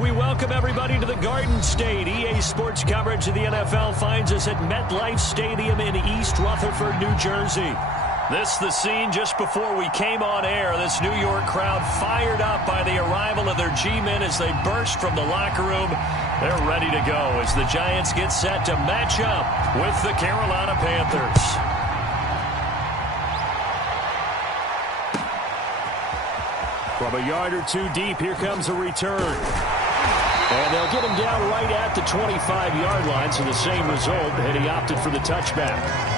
We welcome everybody to the Garden State. EA Sports coverage of the NFL finds us at MetLife Stadium in East Rutherford, New Jersey. This the scene just before we came on air. This New York crowd fired up by the arrival of their G-men as they burst from the locker room. They're ready to go as the Giants get set to match up with the Carolina Panthers. From a yard or two deep, here comes a return. And they'll get him down right at the 25-yard line, so the same result, and he opted for the touchback.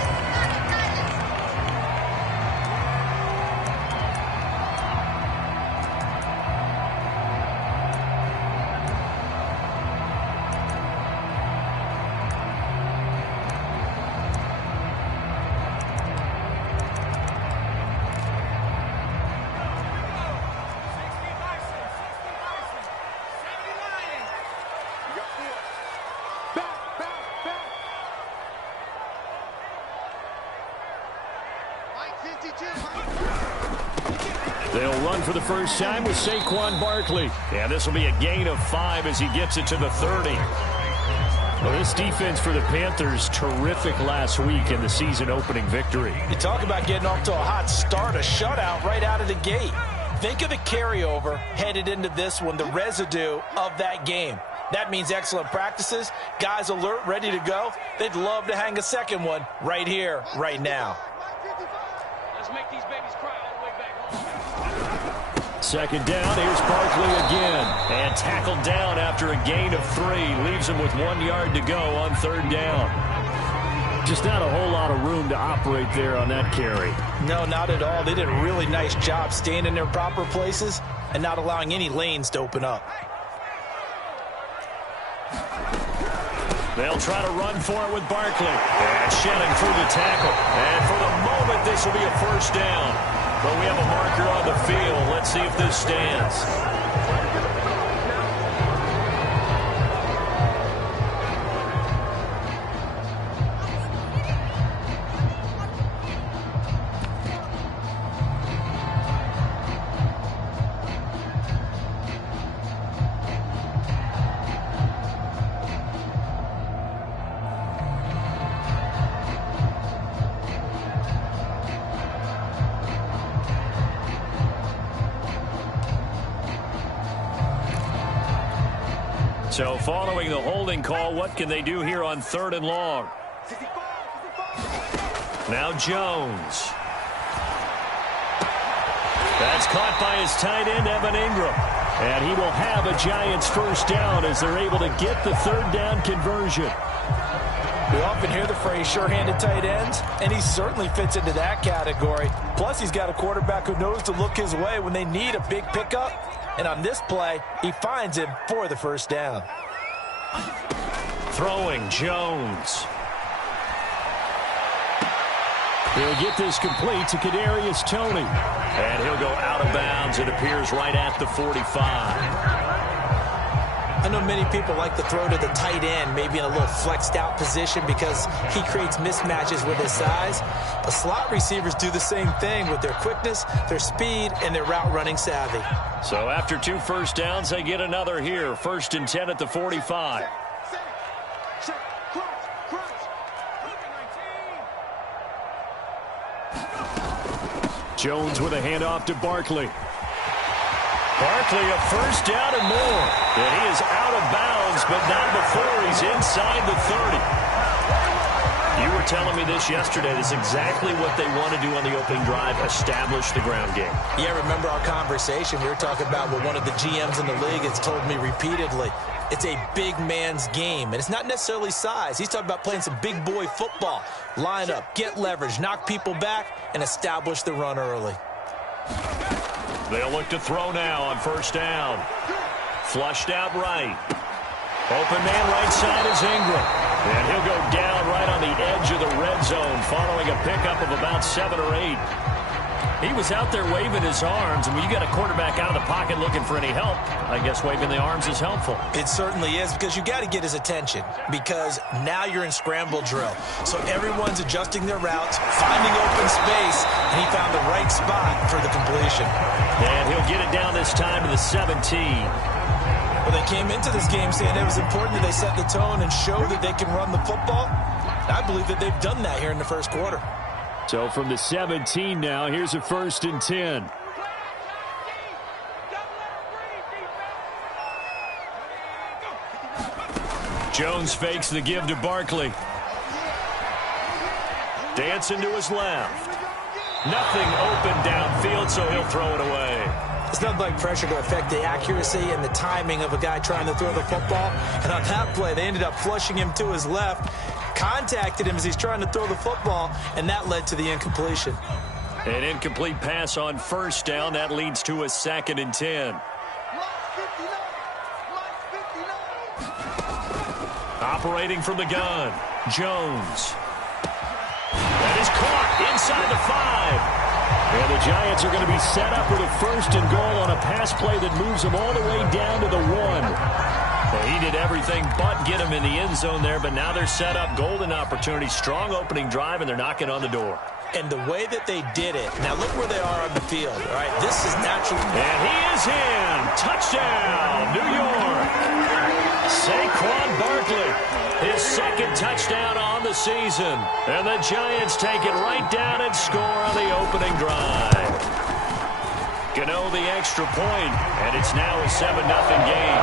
They'll run for the first time with Saquon Barkley. And this will be a gain of 5 as he gets it to the 30. Well, this defense for the Panthers, terrific last week in the season-opening victory. You talk about getting off to a hot start, a shutout right out of the gate. Think of the carryover headed into this one, the residue of that game. That means excellent practices, guys alert, ready to go. They'd love to hang a second one right here, right now. Let's make these babies cry all the way back home. Second down, here's Barkley again. And tackled down after a gain of 3. Leaves him with 1 yard to go on third down. Just not a whole lot of room to operate there on that carry. No, not at all. They did a really nice job staying in their proper places and not allowing any lanes to open up. They'll try to run for it with Barkley. And shedding through the tackle. And for the moment, this will be a first down. But we have a marker on the field. Let's see if this stands. So following the holding call, what can they do here on 3rd and long? Now Jones. That's caught by his tight end, Evan Ingram. And he will have a Giants first down as they're able to get the 3rd down conversion. We often hear the phrase sure-handed tight ends, and he certainly fits into that category. Plus, he's got a quarterback who knows to look his way when they need a big pickup. And on this play, he finds him for the first down. Throwing Jones. He'll get this complete to Kadarius Toney. And he'll go out of bounds, it appears, right at the 45. I know many people like to throw to the tight end, maybe in a little flexed out position because he creates mismatches with his size. But slot receivers do the same thing with their quickness, their speed, and their route running savvy. So after 2 first downs, they get another here. 1st and 10 at the 45. Jones with a handoff to Barkley. Barkley a first down and more. And he is out of bounds, but not before he's inside the 30. You were telling me this yesterday. This is exactly what they want to do on the opening drive, establish the ground game. Yeah, remember our conversation? We were talking about what one of the GMs in the league has told me repeatedly. It's a big man's game, and it's not necessarily size. He's talking about playing some big boy football. Line up, get leverage, knock people back, and establish the run early. They'll look to throw now on first down. Flushed out right. Open man right side is Ingram. And he'll go down right on the edge of the red zone following a pickup of about 7 or 8. He was out there waving his arms, and when you got a quarterback out of the pocket looking for any help, I guess waving the arms is helpful. It certainly is, because you got to get his attention, because now you're in scramble drill. So everyone's adjusting their routes, finding open space, and he found the right spot for the completion. And he'll get it down this time to the 17. Well, they came into this game saying it was important that they set the tone and show that they can run the football. I believe that they've done that here in the first quarter. So from the 17 now, here's a 1st and 10. Jones fakes the give to Barkley. Dancing to his left. Nothing open downfield, so he'll throw it away. It's nothing like pressure to affect the accuracy and the timing of a guy trying to throw the football. And on that play, they ended up flushing him to his left, contacted him as he's trying to throw the football, and that led to the incompletion. An incomplete pass on 1st down. That leads to a 2nd and 10. Operating from the gun, Jones. That is caught inside the 5. And the Giants are going to be set up with a 1st and goal on a pass play that moves them all the way down to the 1. Well, he did everything but get him in the end zone there, but now they're set up. Golden opportunity, strong opening drive, and they're knocking on the door. And the way that they did it, now look where they are on the field. All right, this is natural. And he is in. Touchdown, New York. Saquon Barkley, his 2nd touchdown on the season. And the Giants take it right down and score on the opening drive. Gano the extra point, and it's now a 7-0 game.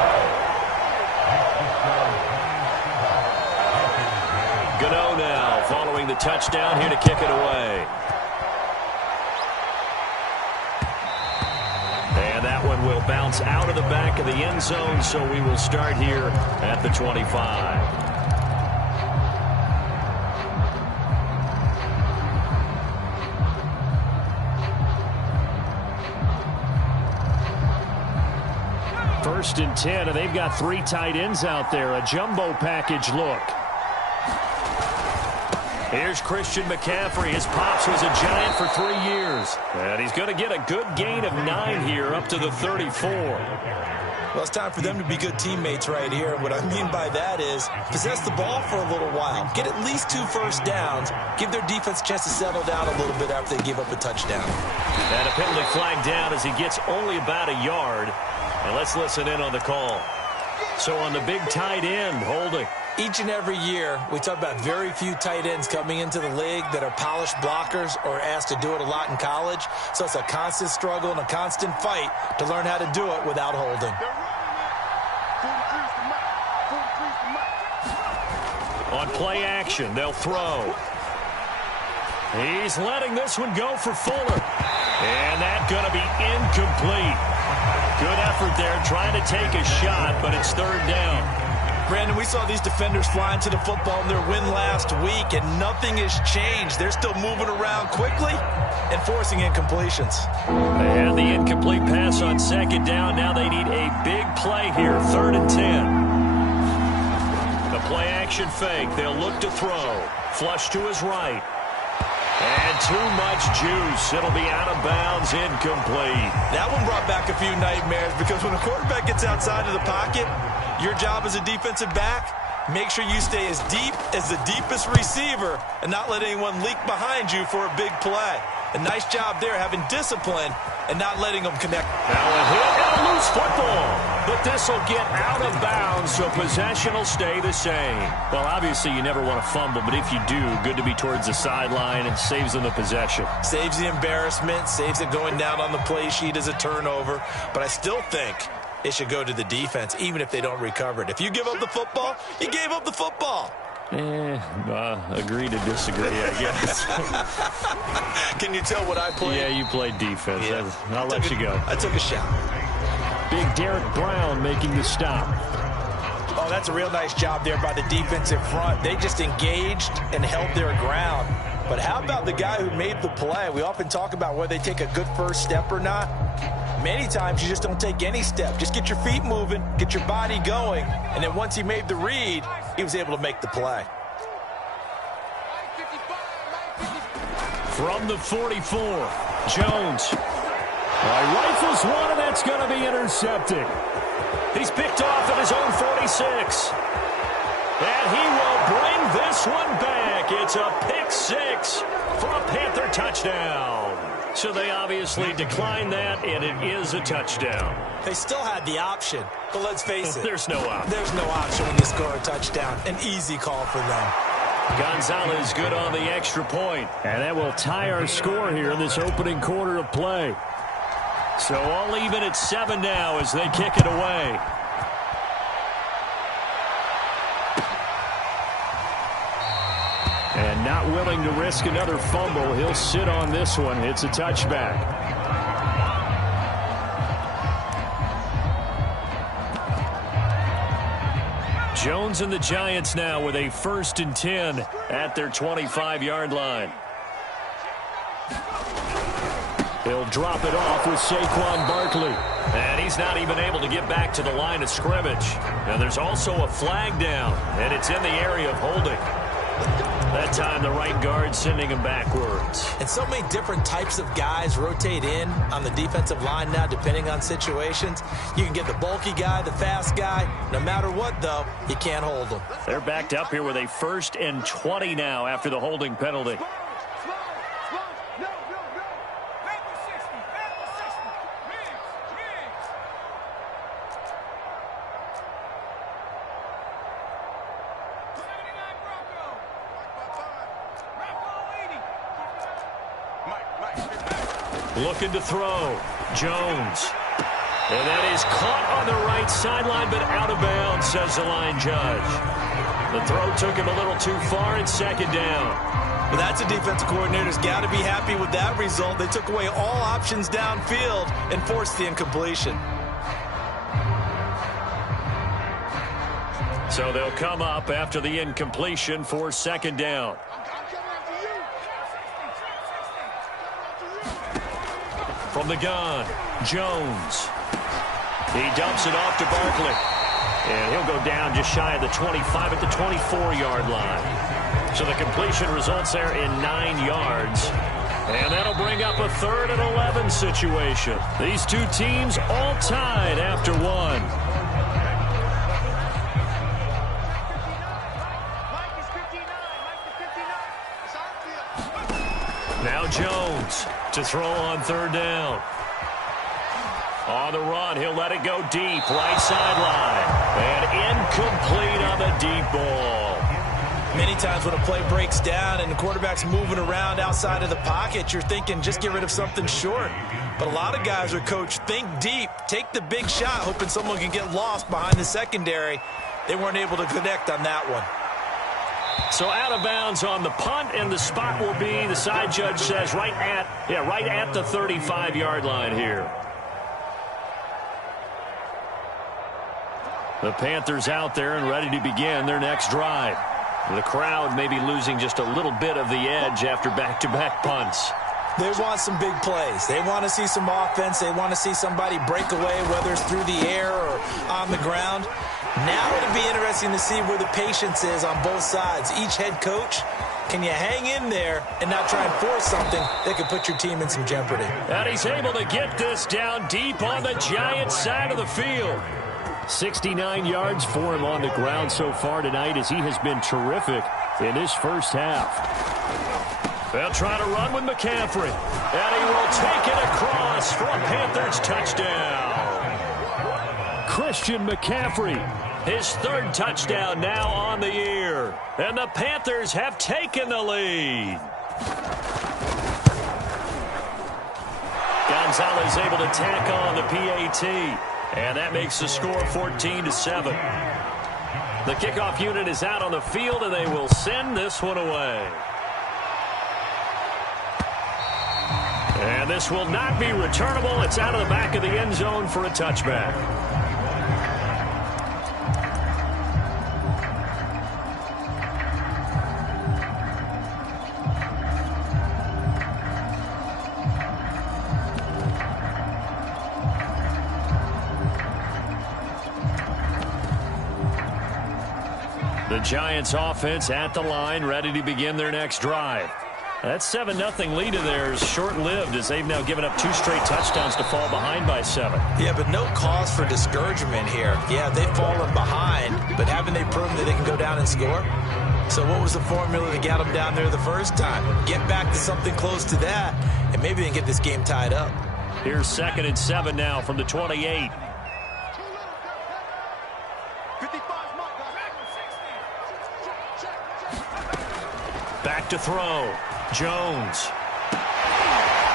Gano now following the touchdown here to kick it away. And that one will bounce out of the back of the end zone, so we will start here at the 25. First and 10, and they've got 3 tight ends out there. A jumbo package look. Here's Christian McCaffrey. His pops was a Giant for 3 years. And he's going to get a good gain of 9 here up to the 34. Well, it's time for them to be good teammates right here. And what I mean by that is possess the ball for a little while. Get at least 2 first downs. Give their defense a chance to settle down a little bit after they give up a touchdown. And a penalty flag down as he gets only about a yard. And let's listen in on the call. So on the big tight end, holding. Each and every year, we talk about very few tight ends coming into the league that are polished blockers or asked to do it a lot in college. So it's a constant struggle and a constant fight to learn how to do it without holding. On play action, they'll throw. He's letting this one go for Fuller. And that's going to be incomplete. Good effort there trying to take a shot, but it's 3rd down. Brandon, we saw these defenders flying to the football in their win last week, and nothing has changed. They're still moving around quickly and forcing incompletions. They had the incomplete pass on 2nd down. Now they need a big play here, 3rd and 10. The play action fake. They'll look to throw. Flush to his right. And too much juice. It'll be out of bounds, incomplete. That one brought back a few nightmares because when a quarterback gets outside of the pocket, your job as a defensive back, make sure you stay as deep as the deepest receiver and not let anyone leak behind you for a big play. A nice job there having discipline and not letting them connect. Now a hit and a loose football. But this will get out of bounds, so possession will stay the same. Well, obviously you never want to fumble, but if you do, good to be towards the sideline and saves them the possession. Saves the embarrassment, saves it going down on the play sheet as a turnover. But I still think it should go to the defense, even if they don't recover it. If you give up the football, you gave up the football. Agree to disagree, I guess. Can you tell what I played? Yeah, you played defense. Yeah. I'll let you go. I took a shot. Big Derek Brown making the stop. Oh, that's a real nice job there by the defensive front. They just engaged and held their ground. But how about the guy who made the play? We often talk about whether they take a good first step or not. Many times you just don't take any step. Just get your feet moving, get your body going, and then once he made the read, he was able to make the play. From the 44, Jones. Rifles one, and that's going to be intercepted. He's picked off at his own 46. And he will bring this one back. It's a pick 6 for a Panther touchdown. So they obviously declined that, and it is a touchdown. They still had the option, but let's face it. There's no option. There's no option when you score a touchdown. An easy call for them. Gonzalez good on the extra point. And that will tie our score here in this opening quarter of play. So all even at 7 now as they kick it away. And not willing to risk another fumble. He'll sit on this one. It's a touchback. Jones and the Giants now with a 1st and 10 at their 25-yard line. He'll drop it off with Saquon Barkley. And he's not even able to get back to the line of scrimmage. Now there's also a flag down, and it's in the area of holding. That time the right guard sending him backwards. And so many different types of guys rotate in on the defensive line now depending on situations. You can get the bulky guy, the fast guy. No matter what, though, you can't hold them. They're backed up here with a 1st and 20 now after the holding penalty. Looking to throw. Jones. And that is caught on the right sideline, but out of bounds, says the line judge. The throw took him a little too far. It's 2nd down. Well, that's a defensive coordinator's got to be happy with that result. They took away all options downfield and forced the incompletion. So they'll come up after the incompletion for 2nd down. From the gun, Jones. He dumps it off to Barkley. And he'll go down just shy of the 25 at the 24-yard line. So the completion results there in 9 yards. And that'll bring up a 3rd and 11 situation. These two teams all tied after 1. Now Jones to throw on 3rd down. On the run, he'll let it go deep, right sideline. And incomplete on the deep ball. Many times when a play breaks down and the quarterback's moving around outside of the pocket, you're thinking just get rid of something short. But a lot of guys are coached, think deep, take the big shot, hoping someone can get lost behind the secondary. They weren't able to connect on that one. So out of bounds on the punt, and the spot will be, the side judge says, right at the 35-yard line here. The Panthers out there and ready to begin their next drive. The crowd may be losing just a little bit of the edge after back-to-back punts. They want some big plays. They want to see some offense. They want to see somebody break away, whether it's through the air or on the ground. Now it'll be interesting to see where the patience is on both sides. Each head coach, can you hang in there and not try and force something that could put your team in some jeopardy? And he's able to get this down deep on the Giants side of the field. 69 yards for him on the ground so far tonight as he has been terrific in this first half. They'll try to run with McCaffrey. And he will take it across for a Panthers touchdown. Christian McCaffrey, his 3rd touchdown now on the year. And the Panthers have taken the lead. Gonzalez able to tack on the PAT. And that makes the score 14-7. The kickoff unit is out on the field, and they will send this one away. And this will not be returnable. It's out of the back of the end zone for a touchback. The Giants offense at the line, ready to begin their next drive. That 7-0 lead of theirs short-lived as they've now given up 2 straight touchdowns to fall behind by 7. Yeah, but no cause for discouragement here. Yeah, they've fallen behind, but haven't they proven that they can go down and score? So what was the formula to get them down there the first time? Get back to something close to that, and maybe they can get this game tied up. Here's 2nd and 7 now from the 28. Back to throw. Jones.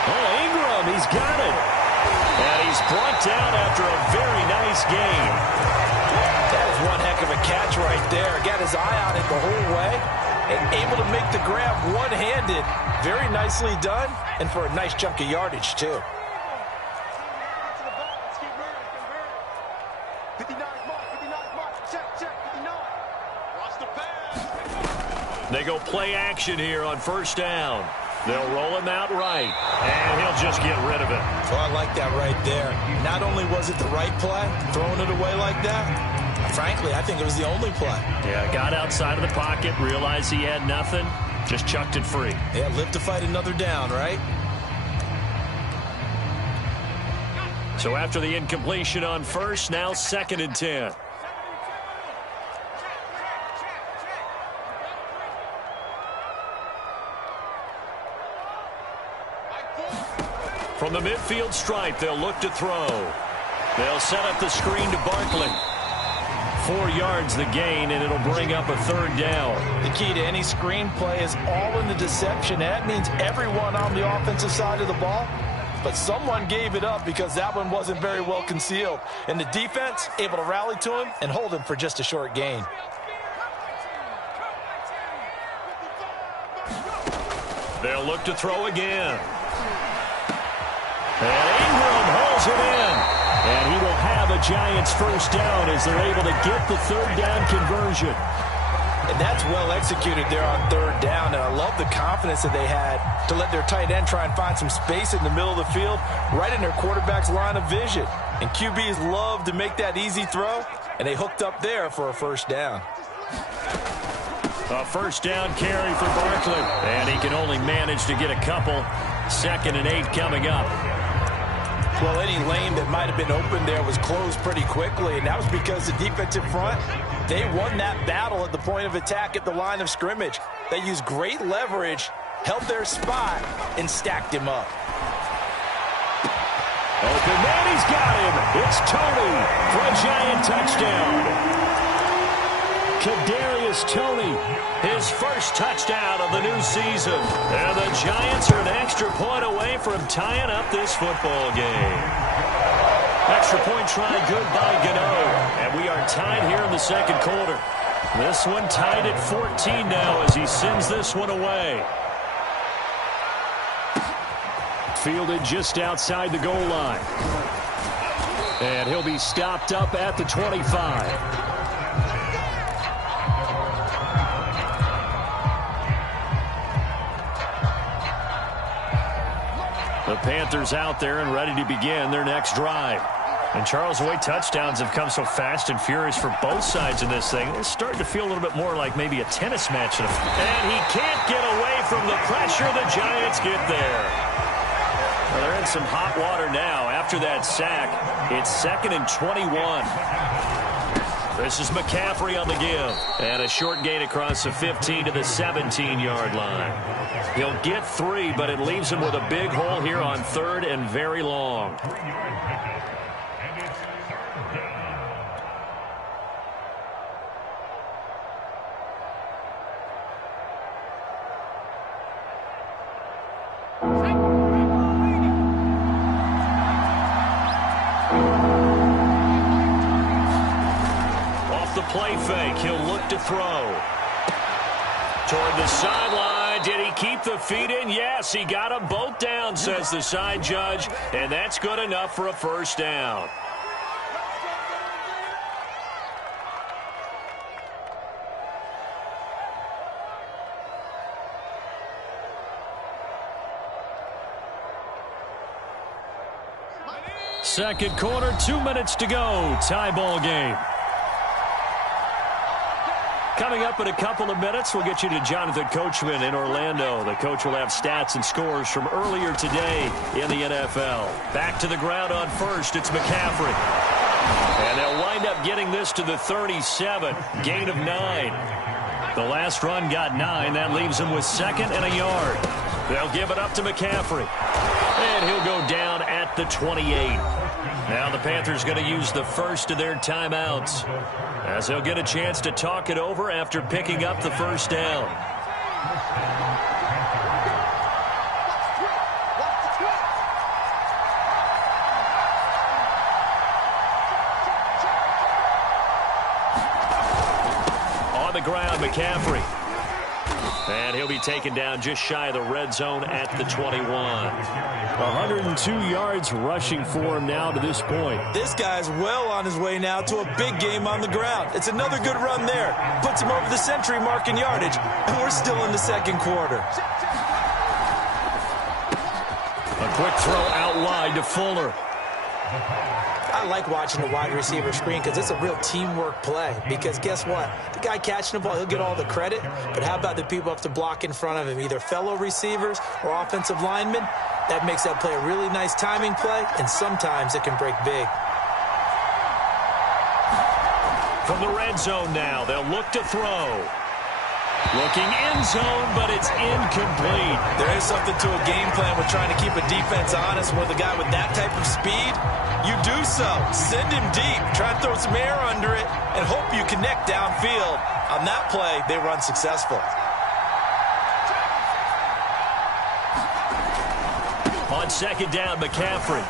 Oh, Ingram, he's got it. And he's brought down after a very nice game. That is one heck of a catch right there. Got his eye on it the whole way and able to make the grab one-handed. Very nicely done, and for a nice chunk of yardage, too. They go play action here on 1st down. They'll roll him out right, and he'll just get rid of it. Oh, I like that right there. Not only was it the right play, throwing it away like that, frankly, I think it was the only play. Yeah, got outside of the pocket, realized he had nothing, just chucked it free. Yeah, live to fight another down, right? So after the incompletion on 1st, now 2nd and 10. From the midfield stripe, they'll look to throw. They'll set up the screen to Barkley. 4 yards the gain, and it'll bring up a 3rd down. The key to any screen play is all in the deception. That means everyone on the offensive side of the ball. But someone gave it up because that one wasn't very well concealed. And the defense able to rally to him and hold him for just a short gain. They'll look to throw again. And Ingram holds it in. And he will have a Giants 1st down as they're able to get the 3rd down conversion. And that's well executed there on 3rd down. And I love the confidence that they had to let their tight end try and find some space in the middle of the field, right in their quarterback's line of vision. And QBs love to make that easy throw, and they hooked up there for a 1st down. A 1st down carry for Barkley. And he can only manage to get a couple. 2nd and 8 coming up. Well, any lane that might have been open there was closed pretty quickly, and that was because the defensive front, they won that battle at the point of attack at the line of scrimmage. They used great leverage, held their spot, and stacked him up. Open man, he's got him. It's Tony for a Giant touchdown. Kadarius Toney, his 1st touchdown of the new season. And the Giants are an extra point away from tying up this football game. Extra point try good by Gano. And we are tied here in the 2nd quarter. This one tied at 14 now as he sends this one away. Fielded just outside the goal line. And he'll be stopped up at the 25. The Panthers out there and ready to begin their next drive. And Charles, the way touchdowns have come so fast and furious for both sides in this thing, it's starting to feel a little bit more like maybe a tennis match. And he can't get away from the pressure. The Giants get there. Well, they're in some hot water now. After that sack, it's 2nd and 21. This is McCaffrey on the give. And a short gain across the 15 to the 17-yard line. He'll get 3, but it leaves him with a big hole here on 3rd and very long. Play fake. He'll look to throw. Toward the sideline. Did he keep the feet in? Yes, he got them both down, says the side judge. And that's good enough for a 1st down. Second quarter, 2 minutes to go. Tie ball game. Coming up in a couple of minutes, we'll get you to Jonathan Coachman in Orlando. The coach will have stats and scores from earlier today in the NFL. Back to the ground on 1st, it's McCaffrey. And they'll wind up getting this to the 37. Gain of 9. The last run got 9. That leaves him with 2nd and a yard. They'll give it up to McCaffrey. And he'll go down at the 28. Now the Panthers going to use the first of their timeouts, as they'll get a chance to talk it over after picking up the first down. On the ground, McCaffrey. And he'll be taken down just shy of the red zone at the 21. 102 yards rushing for him now to this point. This guy's well on his way now to a big game on the ground. It's another good run there. Puts him over the century mark in yardage, and we're still in the second quarter. A quick throw out wide to Fuller. I like watching the wide receiver screen because it's a real teamwork play. Because guess what? The guy catching the ball, he'll get all the credit. But how about the people have to block in front of him, either fellow receivers or offensive linemen? That makes that play a really nice timing play, and sometimes it can break big. From the red zone now, they'll look to throw. Looking end zone, but it's incomplete. There is something to a game plan with trying to keep a defense honest. With a guy with that type of speed, you do so. Send him deep. Try to throw some air under it and hope you connect downfield. On that play, they run successful. On second down, McCaffrey.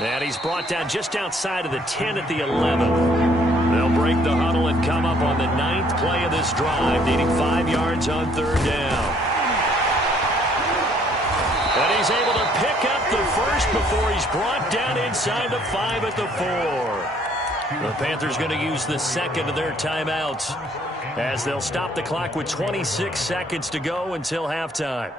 And he's brought down just outside of the 10 at the 11. They'll break the huddle and come up on the 9th play of this drive, needing 5 yards on 3rd down. And he's able to pick up the first before he's brought down inside the 5 at the 4. The Panthers going to use the second of their timeouts, as they'll stop the clock with 26 seconds to go until halftime.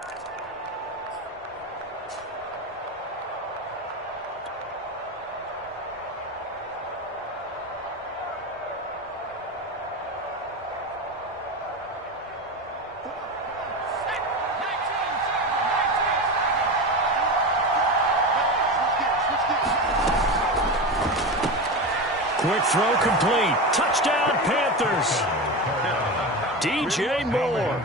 Quick throw complete. Touchdown, Panthers. DJ Moore,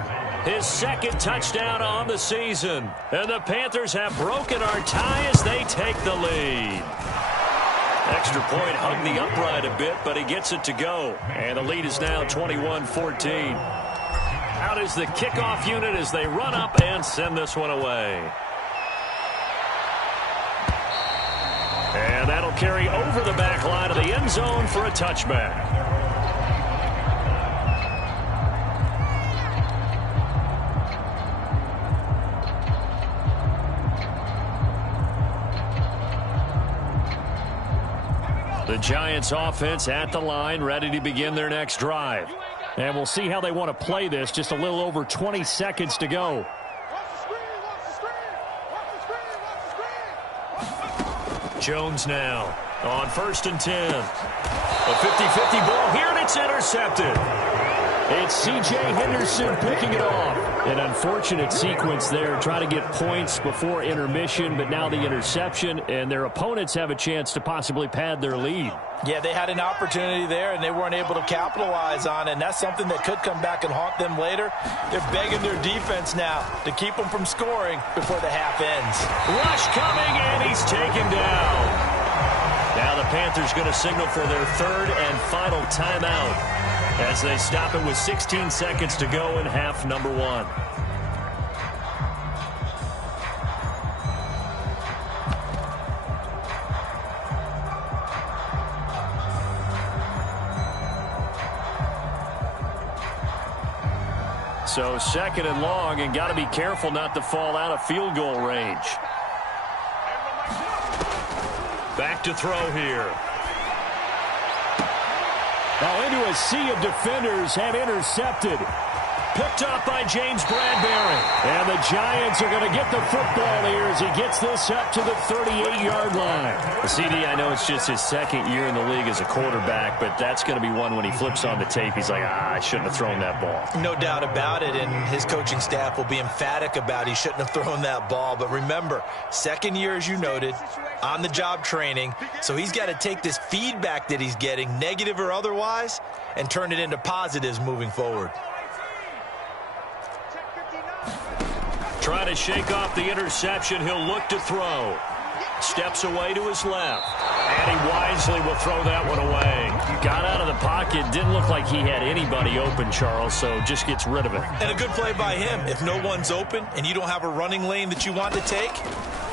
his 2nd touchdown on the season. And the Panthers have broken our tie as they take the lead. Extra point hugged the upright a bit, but he gets it to go. And the lead is now 21-14. Out is the kickoff unit as they run up and send this one away. And that'll carry over the back line of the end zone for a touchback. The Giants offense at the line, ready to begin their next drive. And we'll see how they want to play this. Just a little over 20 seconds to go. Jones now on 1st and 10. A 50-50 ball here, and it's intercepted. It's C.J. Henderson picking it off. An unfortunate sequence there, trying to get points before intermission, but now the interception, and their opponents have a chance to possibly pad their lead. Yeah, they had an opportunity there, and they weren't able to capitalize on it, and that's something that could come back and haunt them later. They're begging their defense now to keep them from scoring before the half ends. Rush coming, and he's taken down. Now the Panthers going to signal for their 3rd and final timeout, as they stop it with 16 seconds to go in half number 1. So 2nd and long, and got to be careful not to fall out of field goal range. Back to throw here. Now into a sea of defenders, have intercepted. Picked up by James Bradbury. And the Giants are going to get the football here as he gets this up to the 38-yard line. CD, I know it's just his 2nd year in the league as a quarterback, but that's going to be one when he flips on the tape, he's like, I shouldn't have thrown that ball. No doubt about it, and his coaching staff will be emphatic about he shouldn't have thrown that ball. But remember, 2nd year, as you noted, on-the-job training, so he's got to take this feedback that he's getting, negative or otherwise, and turn it into positives moving forward. Trying to shake off the interception. He'll look to throw. Steps away to his left. And he wisely will throw that one away. Got out of the pocket. Didn't look like he had anybody open, Charles, so just gets rid of it. And a good play by him. If no one's open and you don't have a running lane that you want to take,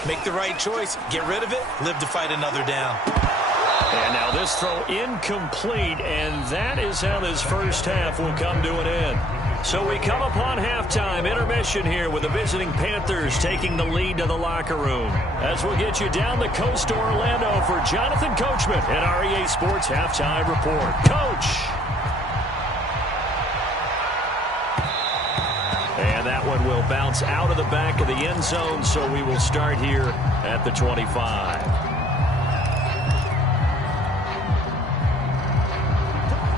make the right choice. Get rid of it. Live to fight another down. And now this throw incomplete, and that is how this first half will come to an end. So we come upon halftime intermission here with the visiting Panthers taking the lead to the locker room. As we'll get you down the coast to Orlando for Jonathan Coachman at our EA Sports Halftime Report. Coach! And that one will bounce out of the back of the end zone, so we will start here at the 25.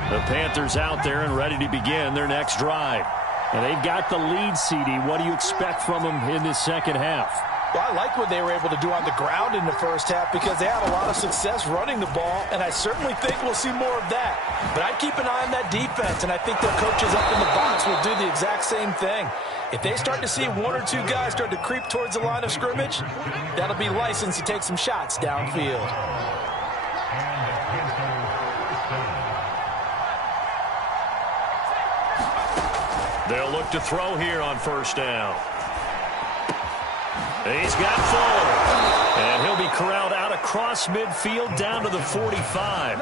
The Panthers out there and ready to begin their next drive. And they've got the lead, CD. What do you expect from them in this second half? Well, I like what they were able to do on the ground in the first half because they had a lot of success running the ball, and I certainly think we'll see more of that. But I'd keep an eye on that defense, and I think their coaches up in the box will do the exact same thing. If they start to see one or two guys start to creep towards the line of scrimmage, that'll be license to take some shots downfield. They'll look to throw here on first down. He's got Fuller. And he'll be corralled out across midfield down to the 45.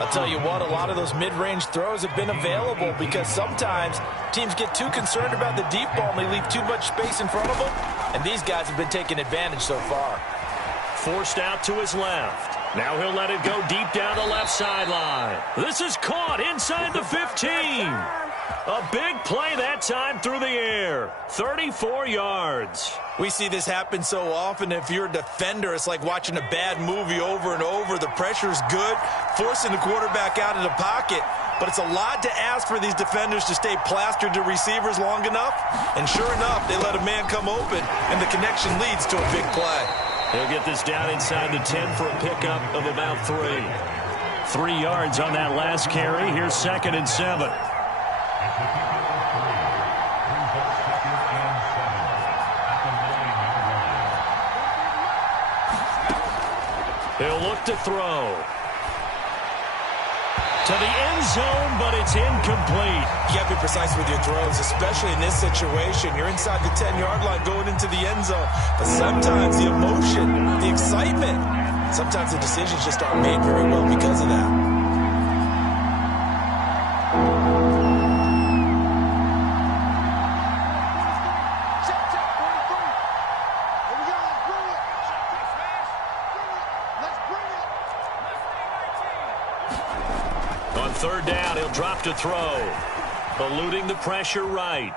I'll tell you what, a lot of those mid-range throws have been available because sometimes teams get too concerned about the deep ball and they leave too much space in front of them. And these guys have been taking advantage so far. Forced out to his left. Now he'll let it go deep down the left sideline. This is caught inside the 15. A big play that time through the air. 34 yards. We see this happen so often. If you're a defender, it's like watching a bad movie over and over. The pressure's good, forcing the quarterback out of the pocket. But it's a lot to ask for these defenders to stay plastered to receivers long enough. And sure enough, they let a man come open, and the connection leads to a big play. He'll get this down inside the 10 for a pickup of about 3. 3 yards on that last carry. Here's 2nd and 7. He'll look to throw. To the end zone, but it's incomplete. You got to be precise with your throws, especially in this situation. You're inside the 10-yard line going into the end zone. But sometimes the emotion, the excitement, sometimes the decisions just aren't made very well because of that. Third down, he'll drop to throw. Eluding the pressure right.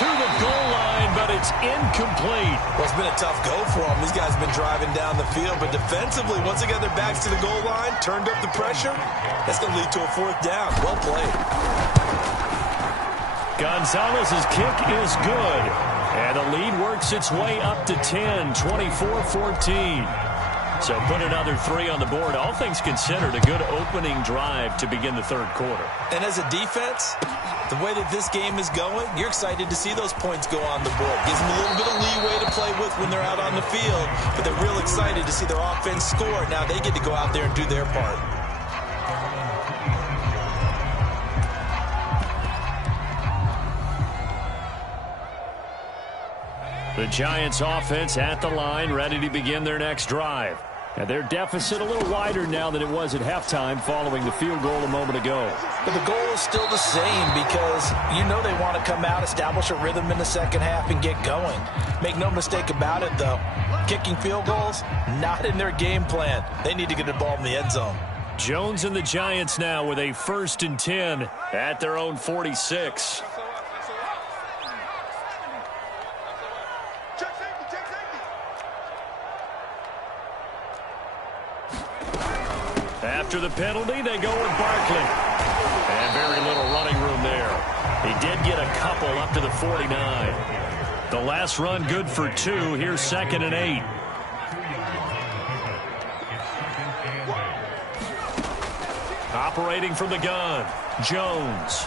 To the goal line, but it's incomplete. Well, it's been a tough go for them. These guys have been driving down the field, but defensively, once they got their backs to the goal line, turned up the pressure, that's going to lead to a 4th down. Well played. Gonzalez's kick is good. And the lead works its way up to 10, 24-14. So put another 3 on the board. All things considered, a good opening drive to begin the third quarter. And as a defense, the way that this game is going, you're excited to see those points go on the board. Gives them a little bit of leeway to play with when they're out on the field, but they're real excited to see their offense score. Now they get to go out there and do their part. The Giants offense at the line, ready to begin their next drive. And their deficit a little wider now than it was at halftime following the field goal a moment ago. But the goal is still the same because you know they want to come out, establish a rhythm in the second half, and get going. Make no mistake about it, though. Kicking field goals, not in their game plan. They need to get the ball in the end zone. Jones and the Giants now with a 1st and 10 at their own 46. After the penalty, they go with Barkley. And very little running room there. He did get a couple up to the 49. The last run good for 2. Here's 2nd and 8. Operating from the gun, Jones.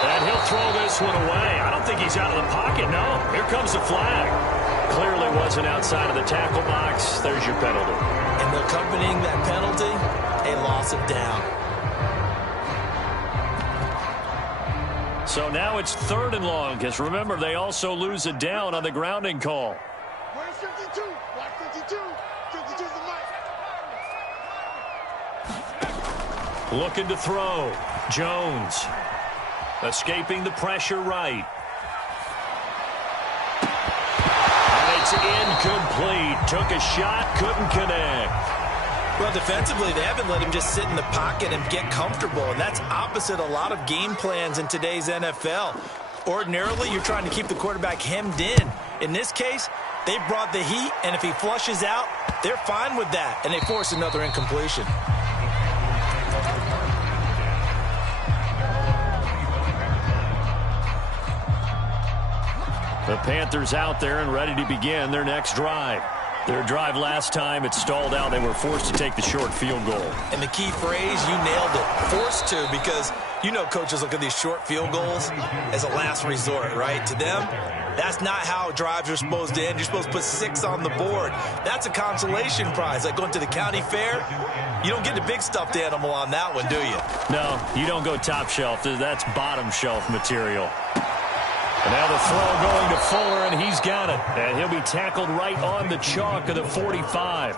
And he'll throw this one away. I don't think he's out of the pocket, no. Here comes the flag. Clearly wasn't outside of the tackle box. There's your penalty. And accompanying that penalty, a loss of down. So now it's 3rd and long, because remember, they also lose a down on the grounding call. Where's 52? Watch 52. 52's the mic. Looking to throw. Jones. Escaping the pressure right. And it's incomplete. Took a shot, couldn't connect. Well, defensively, they haven't let him just sit in the pocket and get comfortable, and that's opposite a lot of game plans in today's NFL. Ordinarily, you're trying to keep the quarterback hemmed in. In this case, they brought the heat, and if he flushes out, they're fine with that, and they force another incompletion. The Panthers out there and ready to begin their next drive. Their drive last time, it stalled out. They were forced to take the short field goal. And the key phrase, you nailed it, forced to, because you know coaches look at these short field goals as a last resort, right? To them, that's not how drives are supposed to end. You're supposed to put 6 on the board. That's a consolation prize. Like going to the county fair, you don't get the big stuffed animal on that one, do you? No, you don't go top shelf. That's bottom shelf material. And now the throw going to Fuller, and he's got it. And he'll be tackled right on the chalk of the 45.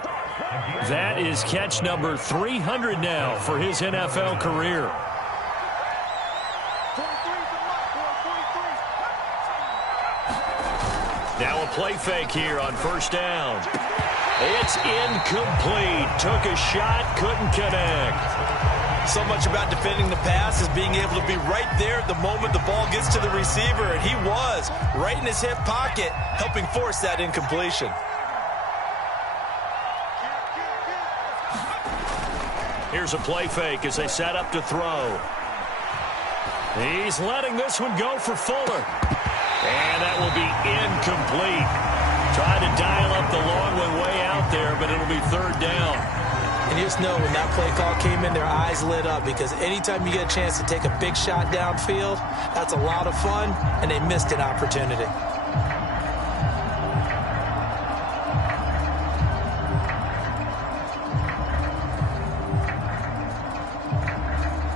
That is catch number 300 now for his NFL career. Now a play fake here on 1st down. It's incomplete. Took a shot, couldn't connect. So much about defending the pass is being able to be right there at the moment the ball gets to the receiver, and he was right in his hip pocket, helping force that incompletion. Here's a play fake as they set up to throw. He's letting this one go for Fuller. And that will be incomplete. Tried to dial up the long one way out there, but it'll be 3rd down. And you just know when that play call came in, their eyes lit up, because anytime you get a chance to take a big shot downfield, that's a lot of fun, and they missed an opportunity.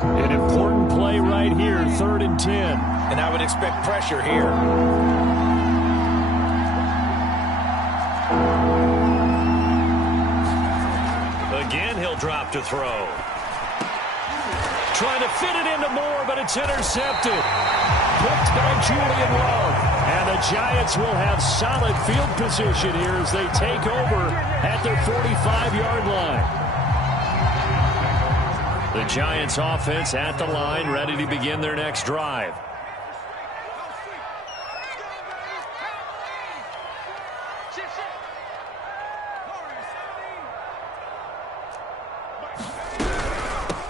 An important play right here, 3rd and 10. And I would expect pressure here. Again, he'll drop to throw. Trying to fit it into Moore, but it's intercepted. Picked by Julian Love. And the Giants will have solid field position here as they take over at their 45-yard line. The Giants offense at the line, ready to begin their next drive.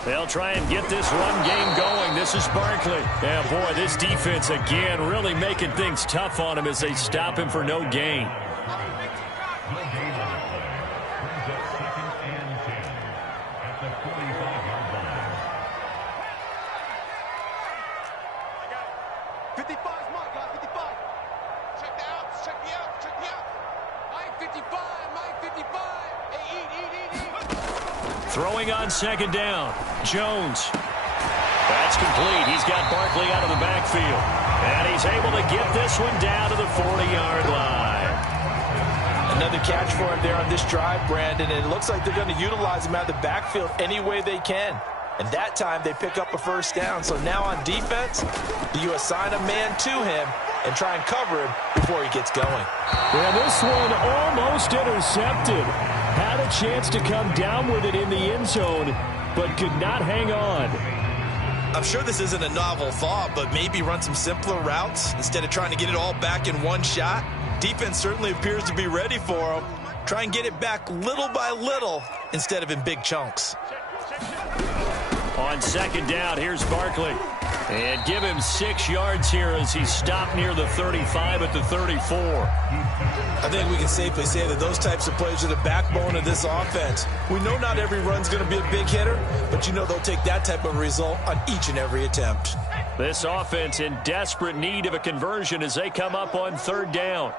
They'll try and get this run game going. This is Barkley. Yeah, boy, this defense again really making things tough on him as they stop him for no gain. Throwing on 2nd down. Jones. That's complete. He's got Barkley out of the backfield. And he's able to get this one down to the 40-yard line. Another catch for him there on this drive, Brandon, and it looks like they're going to utilize him out of the backfield any way they can. And that time they pick up a 1st down. So now on defense, you assign a man to him and try and cover him before he gets going. Yeah, this one almost intercepted. Had a chance to come down with it in the end zone, but could not hang on. I'm sure this isn't a novel thought, but maybe run some simpler routes instead of trying to get it all back in one shot. Defense certainly appears to be ready for him. Try and get it back little by little instead of in big chunks. On 2nd down, here's Barkley. And give him 6 yards here as he stopped near the 35 at the 34. I think we can safely say that those types of plays are the backbone of this offense. We know not every run's going to be a big hitter, but you know they'll take that type of result on each and every attempt. This offense in desperate need of a conversion as they come up on 3rd down.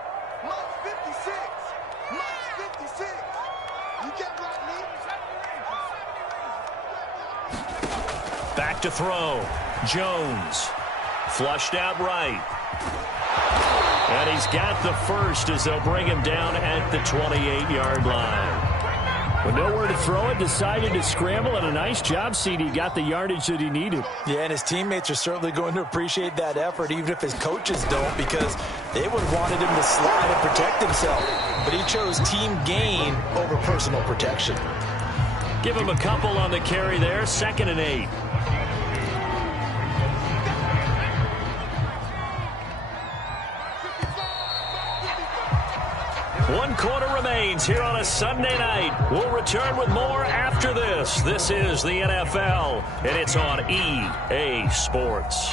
Back to throw. Jones. Flushed out right. And he's got the first as they'll bring him down at the 28-yard line. With nowhere to throw it, decided to scramble, and a nice job, CD. Got the yardage that he needed. Yeah, and his teammates are certainly going to appreciate that effort, even if his coaches don't, because they would have wanted him to slide and protect himself. But he chose team gain over personal protection. Give him a couple on the carry there. 2nd and 8. One quarter remains here on a Sunday night. We'll return with more after this. This is the NFL, and it's on EA Sports.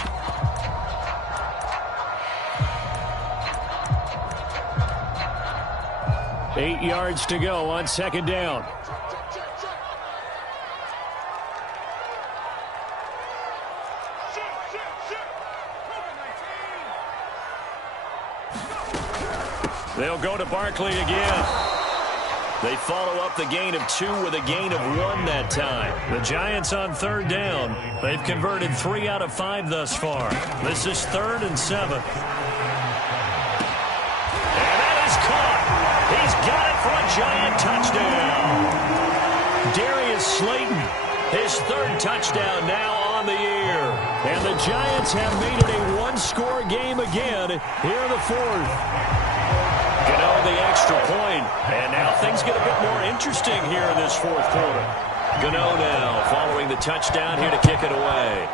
Eight yards to go on 2nd down. They'll go to Barkley again. They follow up the gain of 2 with a gain of 1 that time. The Giants on 3rd down. They've converted 3 out of 5 thus far. This is 3rd and 7. And that is caught. He's got it for a Giant touchdown. Darius Slayton, his 3rd touchdown now on the year. And the Giants have made it a one-score game again here in the 4th. Gano the extra point, and now things get a bit more interesting here in this 4th quarter. Gano now following the touchdown here to kick it away.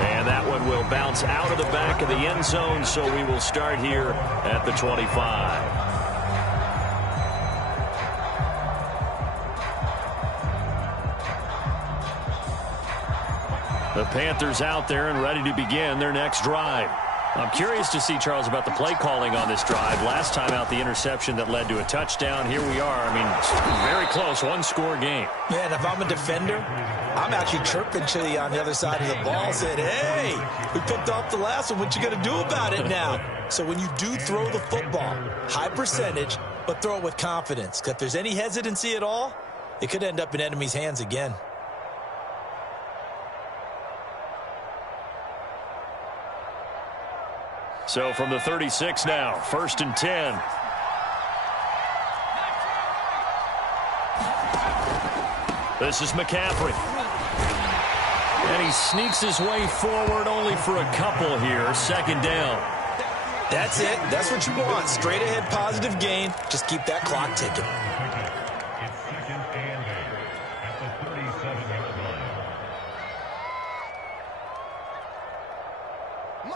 And that one will bounce out of the back of the end zone, so we will start here at the 25. The Panthers out there and ready to begin their next drive. I'm curious to see, Charles, about the play calling on this drive. Last time out, the interception that led to a touchdown. Here we are. I mean, very close, one-score game. Yeah, and if I'm a defender, I'm actually chirping to you on the other side of the ball, saying, hey, we picked off the last one. What you going to do about it now? So when you do throw the football, high percentage, but throw it with confidence. Because if there's any hesitancy at all, it could end up in enemy's hands again. So from the 36 now, 1st and 10. This is McCaffrey. And he sneaks his way forward only for a couple here. 2nd down. That's it. That's what you want. Straight ahead positive gain. Just keep that clock ticking.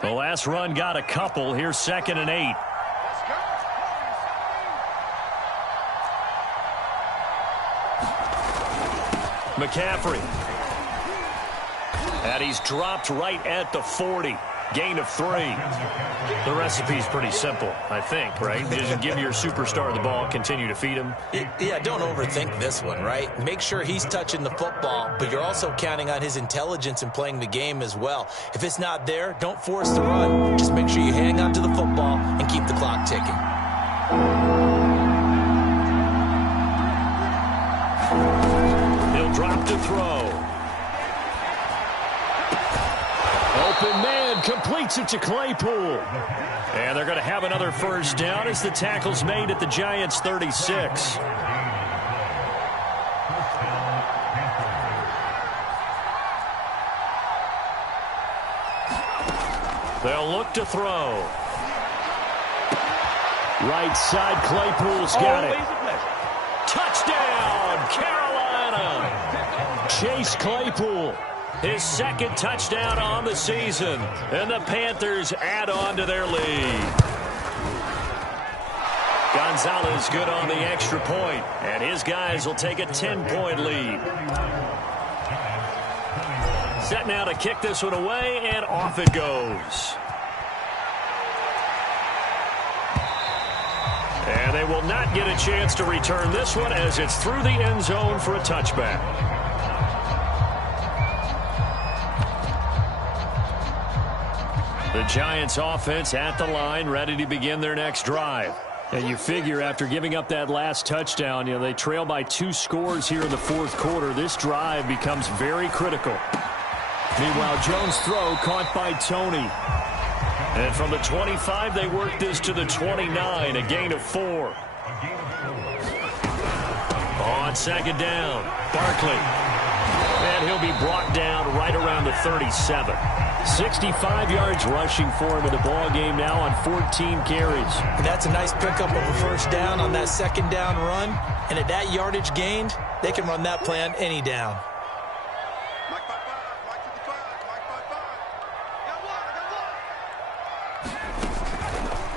The last run got a couple. Here's 2nd and 8. McCaffrey. And he's dropped right at the 40. Gain of 3. The recipe's pretty simple, I think, right? Just give your superstar the ball, continue to feed him. Yeah, don't overthink this one, right? Make sure he's touching the football, but you're also counting on his intelligence in playing the game as well. If it's not there, don't force the run. Just make sure you hang on to the football and keep the clock ticking. He'll drop to throw. Open man completes it to Claypool. And they're going to have another 1st down as the tackle's made at the Giants' 36. They'll look to throw. Right side, Claypool's got it. Touchdown, Carolina. Chase Claypool. His 2nd touchdown on the season. And the Panthers add on to their lead. Gonzalez good on the extra point. And his guys will take a 10-point lead. Set now to kick this one away, and off it goes. And they will not get a chance to return this one as it's through the end zone for a touchback. The Giants offense at the line, ready to begin their next drive. And you figure after giving up that last touchdown, they trail by 2 scores here in the fourth quarter. This drive becomes very critical. Meanwhile, Jones' throw caught by Tony. And from the 25, they work this to the 29, a gain of 4. On second down, Barkley. And he'll be brought down right around the 37. 65 yards rushing for him in the ball game now on 14 carries. And that's a nice pickup of a first down on that second down run. And at that yardage gained, they can run that play on any down.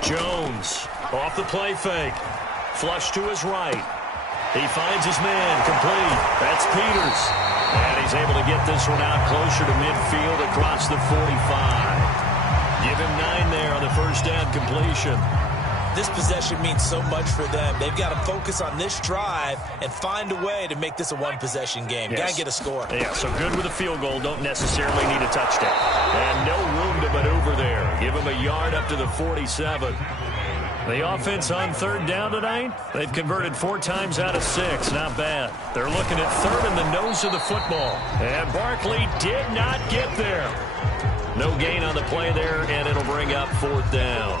Jones off the play fake. Flush to his right. He finds his man complete. That's Peters. And he's able to get this one out closer to midfield across the 45. Give him 9 there on the first down completion. This possession means so much for them. They've got to focus on this drive and find a way to make this a one-possession game. Yes. Got to get a score. Yeah, so good with a field goal. Don't necessarily need a touchdown. And no room to maneuver there. Give him a yard up to the 47. The offense on third down tonight, they've converted 4 times out of 6. Not bad. They're looking at third in the nose of the football. And Barkley did not get there. No gain on the play there, and it'll bring up 4th down.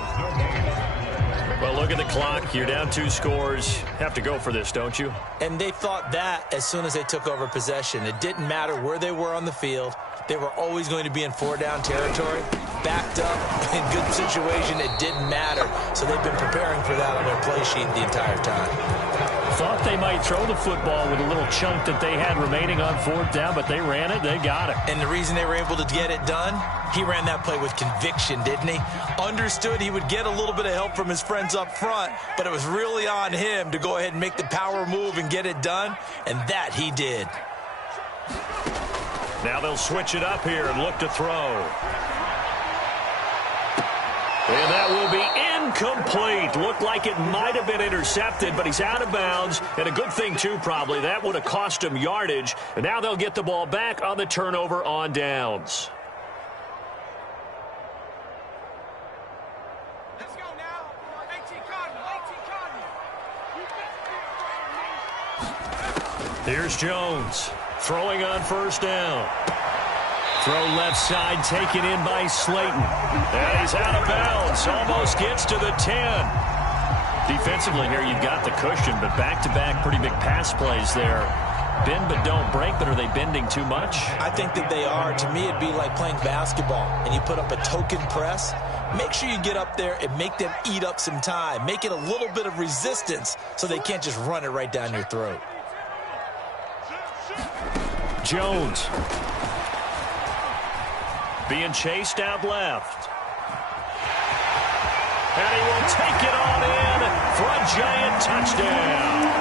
Well, look at the clock. You're down 2 scores. Have to go for this, don't you? And they thought that as soon as they took over possession. It didn't matter where they were on the field. They were always going to be in 4-down territory. Backed up, in good situation, it didn't matter. So they've been preparing for that on their play sheet the entire time. Thought they might throw the football with a little chunk that they had remaining on 4th down, but they ran it, they got it. And the reason they were able to get it done, he ran that play with conviction, didn't he? Understood he would get a little bit of help from his friends up front, but it was really on him to go ahead and make the power move and get it done, and that he did. Now they'll switch it up here and look to throw. And that will be incomplete. Looked like it might have been intercepted, but he's out of bounds. And a good thing, too, probably. That would have cost him yardage. And now they'll get the ball back on the turnover on downs. Let's go now. 18 Cardinal. Here's Jones throwing on first down. Throw left side taken in by Slayton. And he's out of bounds. Almost gets to the 10. Defensively here, you've got the cushion, but back-to-back pretty big pass plays there. Bend but don't break, but are they bending too much? I think that they are. To me, it'd be like playing basketball, and you put up a token press. Make sure you get up there and make them eat up some time. Make it a little bit of resistance so they can't just run it right down your throat. Jones being chased out left. And he will take it on in for a giant touchdown.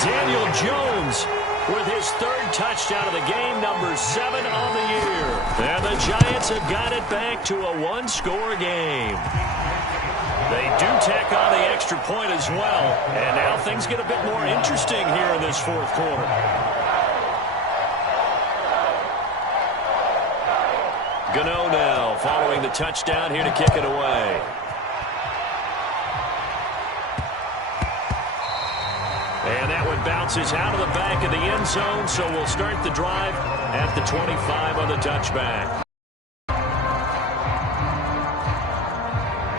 Daniel Jones with his 3rd touchdown of the game, number 7 on the year. And the Giants have got it back to a 1-score game. They do tack on the extra point as well. And now things get a bit more interesting here in this 4th quarter. Gano now following the touchdown here to kick it away. And that one bounces out of the back of the end zone, so we'll start the drive at the 25 on the touchback.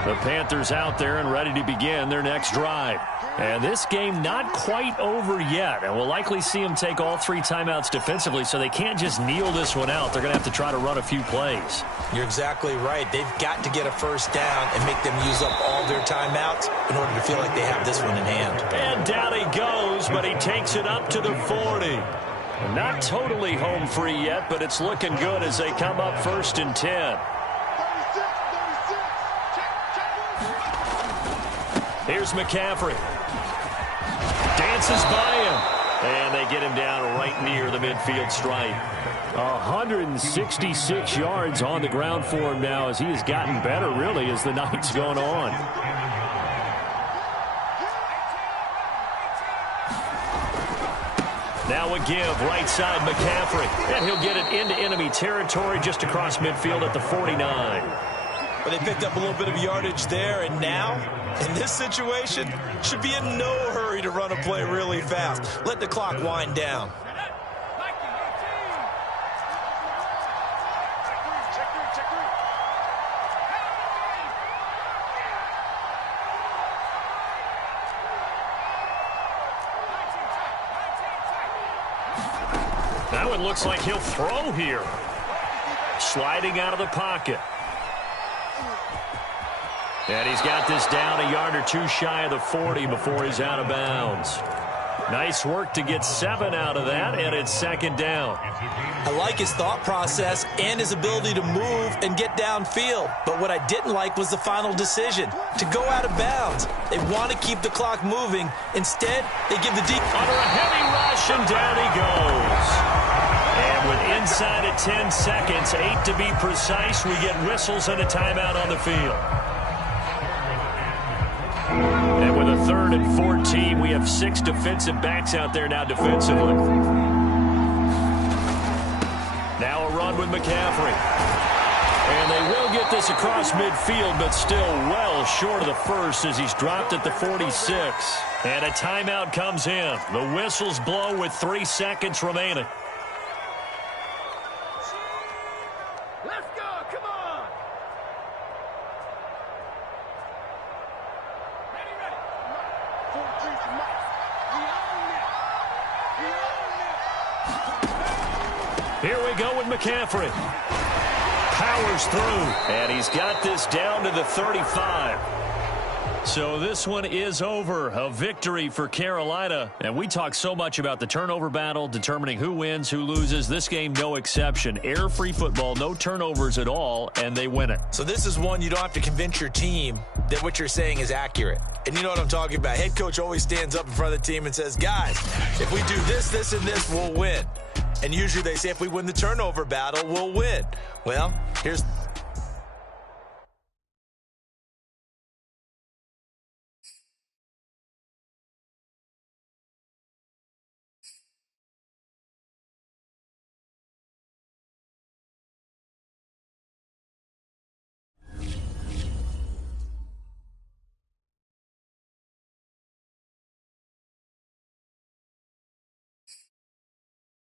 The Panthers out there and ready to begin their next drive. And this game not quite over yet. And we'll likely see them take all 3 timeouts defensively, so they can't just kneel this one out. They're going to have to try to run a few plays. You're exactly right. They've got to get a first down and make them use up all their timeouts in order to feel like they have this one in hand. And down he goes, but he takes it up to the 40. Not totally home free yet, but it's looking good as they come up 1st and 10. Here's McCaffrey. Dances by him. And they get him down right near the midfield stripe. 166 yards on the ground for him now as he has gotten better, really, as the night's gone on. Now a give, right side McCaffrey. And he'll get it into enemy territory just across midfield at the 49. But they picked up a little bit of yardage there, and now, in this situation, should be in no hurry to run a play really fast. Let the clock wind down. That one looks like he'll throw here. Sliding out of the pocket. And he's got this down a yard or two shy of the 40 before he's out of bounds. Nice work to get 7 out of that, and it's second down. I like his thought process and his ability to move and get downfield. But what I didn't like was the final decision, to go out of bounds. They want to keep the clock moving. Instead, they give the deep. Under a heavy rush, and down he goes. And with inside of 10 seconds, 8 to be precise, we get whistles and a timeout on the field. And with a 3rd and 14, we have 6 defensive backs out there now defensively. Now a run with McCaffrey. And they will get this across midfield, but still well short of the first as he's dropped at the 46. And a timeout comes in. The whistles blow with 3 seconds remaining. Let's go, come on! Ready, ready. 4-3 to Mike. We own it. Here we go with McCaffrey. Powers through. And he's got this down to the 35. So this one is over. A victory for Carolina. And we talk so much about the turnover battle, determining who wins, who loses. This game, no exception. Air-free football, no turnovers at all, and they win it. So this is one you don't have to convince your team that what you're saying is accurate. And you know what I'm talking about. Head coach always stands up in front of the team and says, guys, if we do this, this, and this, we'll win. And usually they say if we win the turnover battle, we'll win. Well, here's